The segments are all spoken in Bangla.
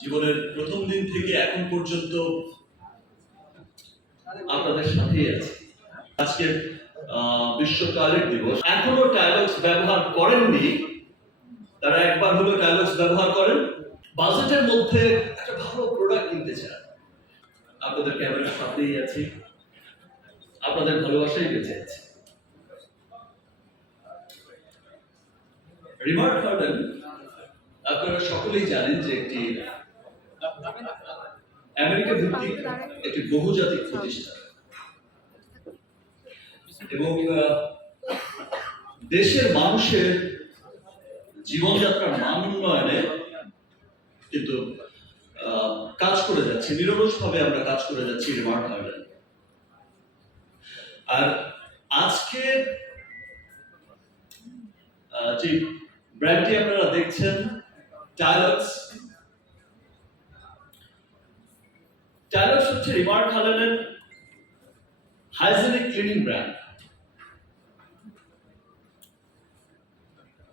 জীবনের প্রথম দিন থেকে এখন পর্যন্ত আপনাদের সাথেই আছি। আজকে বিশ্ব টয়লেট দিবস। এখনও টায়ালগস ব্যবহার করেননি। তারা একবার হলো টায়ালগস ব্যবহার করেন। বাজেটের মধ্যে একটা ভালো প্রোডাক্ট কিনতে চান। আপনাদের ক্যামেরার সাথেই আছি। আপনাদের ভালোবাসাই বেঁচে আছে। রিমার্ট গার্ডেন আপনারা সকলেই জানেন যে একটি আমেরিকা ভিত্তিক একটি বহুজাতিক প্রতিষ্ঠান। এবং দেশের মানুষের জীবনযাত্রার মান উন্নয়নে কিন্তু কাজ করে যাচ্ছি। নিরলস ভাবে আমরা কাজ করে যাচ্ছি রিমার্ট গার্ডেন আর আজকে যে ব্র্যান্ডটি আপনারা দেখছেন টাইলক্স টাইলক্স হচ্ছে রিমার্ট হালেনের হাইজেনিক ক্লিনিং ব্র্যান্ড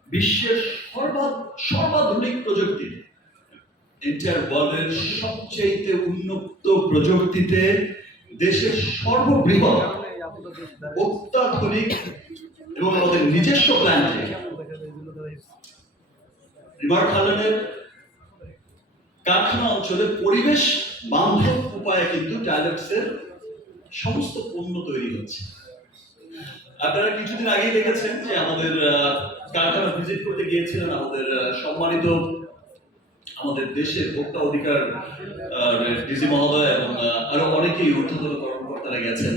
বিশ্বের সর্বা, সর্বাধুনিক প্রযুক্তিতে এন্টার ওয়ার্ল্ডের সবচেয়ে উন্নত প্রযুক্তিতে দেশের সর্ববৃহৎ অত্যাধুনিক এবং আমাদের নিজস্ব প্ল্যান্টে রিমার্ট হালেনের কারখানা অঞ্চলে পরিবেশ বান্ধব উপায়ে কিন্তু টাইলক্সের সমস্ত পণ্য তৈরি হচ্ছে। আপনারা কিছুদিন আগেই দেখেছেন যে আমাদের কারখানা ভিজিট করতে গিয়েছিলেন, আমাদের সম্মানিত আমাদের দেশের ভোক্তা অধিকার ডিসি মহোদয় এবং আরও অনেকেই ঊর্ধ্বতন কর্মকর্তারা গেছেন।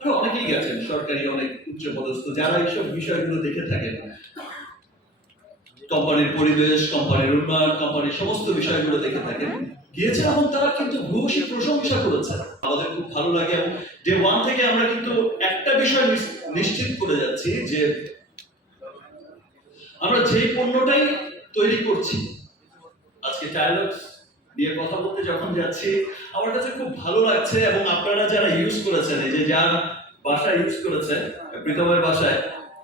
আরও অনেকেই গেছেন, সরকারি অনেক উচ্চ পদস্থ যারা এইসব বিষয়গুলো দেখে থাকেন। কোম্পানির পরিবেশ, কোম্পানির উন্নয়ন, কোম্পানির সমস্ত বিষয়গুলো দেখে থাকেন। গিয়েছেন এবং তারা কিন্তু ভূয়সী প্রশংসা করেছেন। আমাদের খুব ভালো লাগে এবং ডে ওয়ান থেকে আমরা কিন্তু একটা বিষয় নিশ্চিত করে যাচ্ছি যে আমরা যে পণ্যটাই তৈরি করছি, আজকে টায়ালক্স নিয়ে কথা বলতে যখন যাচ্ছি, আমার কাছে খুব ভালো লাগছে এবং আপনারা যারা ইউজ করেছেন, এই যে যার বাসায় ইউজ করেছে প্রীতমের বাসায়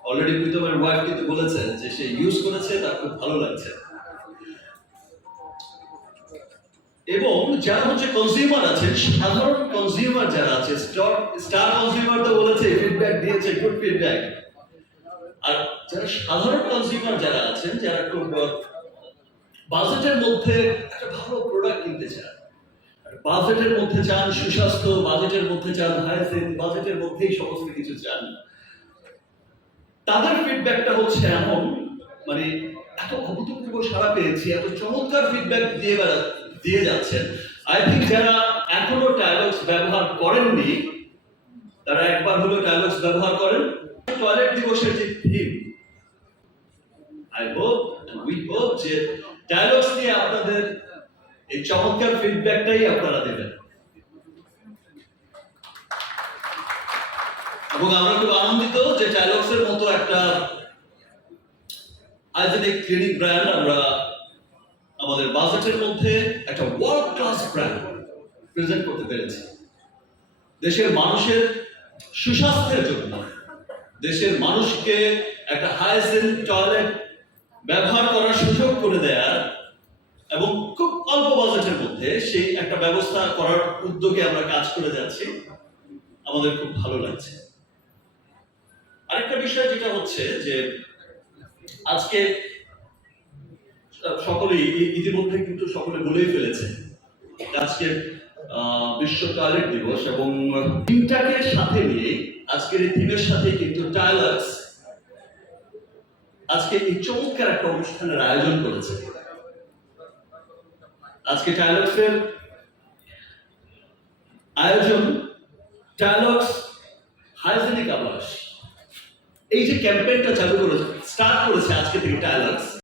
অলরেডি প্রীতমের ওয়াইফ কিন্তু বলেছে যে সে ইউজ করেছে, তার খুব ভালো লাগছে। এবং যারা হচ্ছে কনজিউমার আছেন সাধারণ কনজিউমার যারা আছে স্টার স্টার কনজিউমার তো বলেছে ফিডব্যাক দিয়েছে গুড ফিডব্যাক আর যারা সাধারণ কনজিউমার যারা আছেন, যারা খুব বাজেটের মধ্যে একটা ভালো প্রোডাক্ট কিনতে চান বাজেটের মধ্যে চান সুস্বাস্থ্য বাজেটের মধ্যে চান হাইজিন বাজেটের মধ্যেই সমস্ত কিছু চান, তাদের ফিডব্যাকটা হচ্ছে এমন মানে এত অভূতপূর্ব সাড়া পেয়েছি, এত চমৎকার ফিডব্যাক দিয়ে বেড়া- দিয়ে যাচ্ছেন। আই থিঙ্ক যারা এখনও টায়ালগস ব্যবহার করেননি, তারা একবার হলো টায়ালগস ব্যবহার করেন। টয়লেট দিবসের যে theme I hope we hope যে ডায়লগস নিয়ে আপনাদের এই চমৎকার ফিডব্যাকটাই আপনারা দেবেন। এবং আমরা খুব আনন্দিত যে ডায়লগসের মতো একটা আইজেনিক ক্লিনিক ব্র্যান্ড আমরা আমাদের বাজেটের মধ্যে একটা ওয়ার্ল্ড ক্লাস ব্র্যান্ড প্রেজেন্ট করতে পেরেছি। দেশের মানুষের সুস্বাস্থ্যের জন্য, দেশের মানুষকে একটা হাইজেন টয়লেট ব্যবহার করার সুযোগ করে দেয়ার এবং খুব অল্প বাজেটের মধ্যে সেই একটা ব্যবস্থা করার উদ্যোগে আমরা কাজ করে যাচ্ছি। আমাদের খুব ভালো লাগছে। আরেকটা বিষয় যেটা হচ্ছে যে আজকে সকলেই ইতিমধ্যে কিন্তু সকলে বলেই ফেলেছে আজকে বিশ্ব টয়লেট দিবস এবং থিমটাকে সাথে নিয়ে আজকের এই থিমের সাথে কিন্তু টাইলার্স আজকে এই চমৎকার একটা অনুষ্ঠানের আয়োজন করেছে। আজকে টাইলক্সের আয়োজন টাইলক্স হাইজেনিক আবাস। এই যে ক্যাম্পেইনটা চালু করেছে স্টার্ট করেছে আজকে থেকে টাইলক্স